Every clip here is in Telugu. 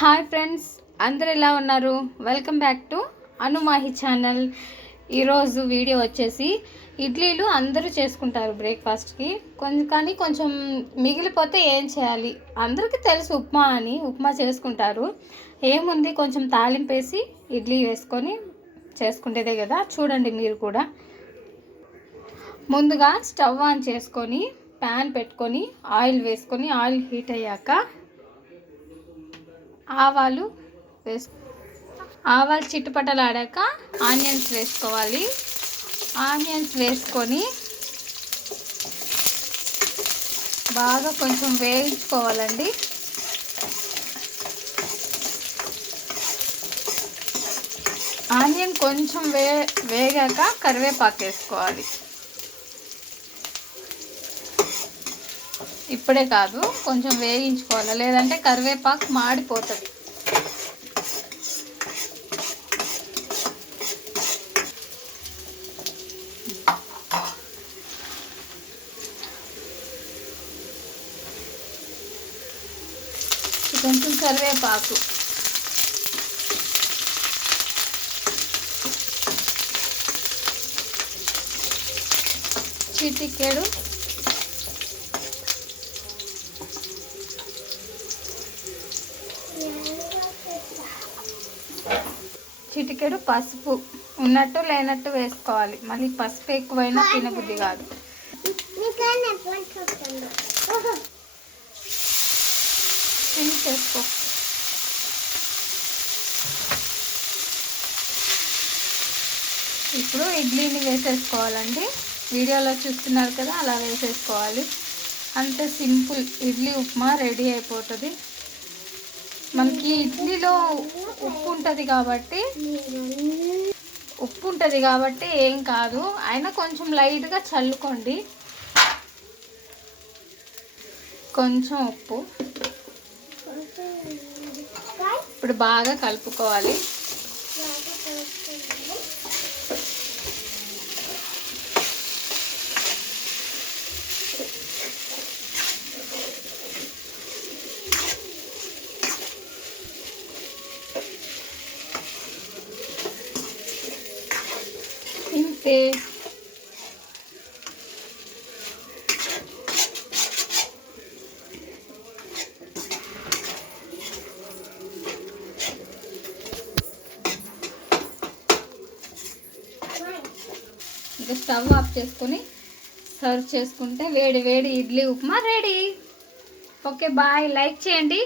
హాయ్ ఫ్రెండ్స్, అందరు ఎలా ఉన్నారు? Welcome back to Anumahi channel. ఈరోజు వీడియో వచ్చేసి ఇడ్లీలు అందరూ చేసుకుంటారు బ్రేక్ఫాస్ట్కి. కొంచెం మిగిలిపోతే ఏం చేయాలి? అందరికీ తెలుసు ఉప్మా చేసుకుంటారు. ఏముంది, కొంచెం తాలింపు వేసి ఇడ్లీ వేసుకొని చేసుకుంటేదే కదా. చూడండి మీరు కూడా. ముందుగా స్టవ్ ఆన్ చేసుకొని ప్యాన్ పెట్టుకొని ఆయిల్ వేసుకొని ఆయిల్ హీట్ అయ్యాక ఆవాలు చిట్టుపట్టలాడాక ఆనియన్స్ వేసుకోవాలి. ఆనియన్స్ వేసుకొని బాగా కొంచెం వేయించుకోవాలండి. ఆనియన్ కొంచెం వేగాక కరివేపాకు వేసుకోవాలి. ఇప్పుడే కాదు, కొంచెం వేయించుకోవాలి, లేదంటే కరివేపాకు మాడిపోతుంది. కొంచెం కరివేపాకు, చిటికెడు పసుపు ఉన్నట్టు లేనట్టు వేసుకోవాలి. మళ్ళీ పసుపు ఎక్కువైనా తినబుద్ధి కాదు. చేసుకో. ఇప్పుడు ఇడ్లీని వేసేసుకోవాలండి. వీడియోలో చూస్తున్నారు కదా, అలా వేసేసుకోవాలి. అంతే, సింపుల్ ఇడ్లీ ఉప్మా రెడీ అయిపోతుంది. మనకి ఇడ్లీలో ఉప్పు ఉంటుంది కాబట్టి ఏం కాదు, అయినా కొంచెం లైట్గా చల్లుకోండి. కొంచెం ఉప్పు. ఇప్పుడు బాగా కలుపుకోవాలి. ఇంతే. ఇక స్టవ్ ఆఫ్ చేసుకొని సర్వ్ చేసుకుంటే వేడి వేడి idli upma ready. Okay, bye. Like చేయండి,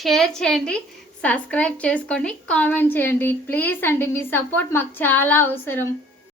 షేర్ చేయండి, సబ్స్క్రైబ్ చేసుకోండి, కామెంట్ చేయండి ప్లీజ్ అండి. మీ సపోర్ట్ మాకు చాలా అవసరం.